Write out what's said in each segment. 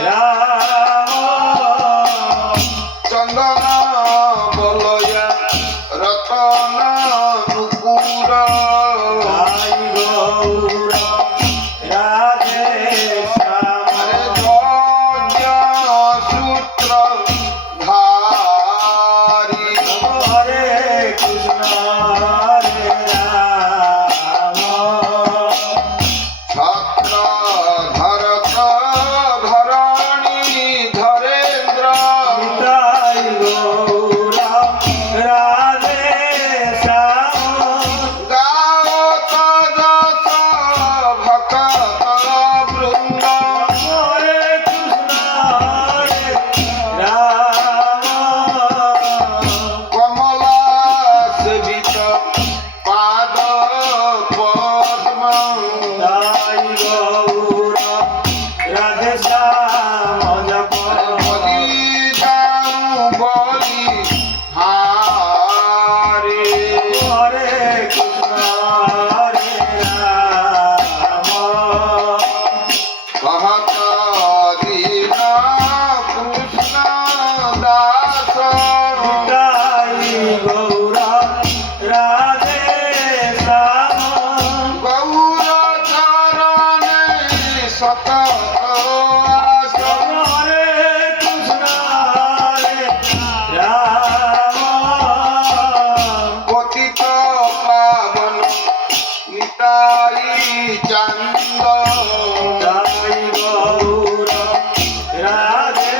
রাম চন্দন বলয়া রতন নুপুর গাই গৌর রাধে শ্যাম সূত্র ধারি হরে কৃষ্ণ হরে রাম ছত্র ধরত ধরণী ধরেন্দ্র নিতাই গৌর রাধে শ্যাম গাওত যত ভক্ত বৃন্দ হরে কৃষ্ণ হরে রাম কমলা সেবিত পাদ পদ্ম তাই গৌর রাধে শ্যাম জপ বলি যাও বলি হারে হরে কৃষ্ণ হরে রাম কহত দীন কৃষ্ণ দাস তাই গৌর রাধে শ্যাম গৌর চরণে সত আস হরে কৃষ্ণ হরে রাম পতিত পাবন নিতাই চন্দ তাই গৌর রাধে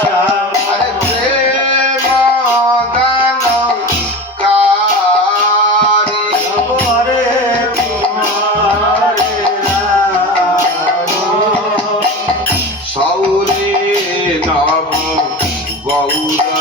শ্যাম হরে প্রেম দান কারি হরে কৃষ্ণ হরে রাম সৌরে নব গৌর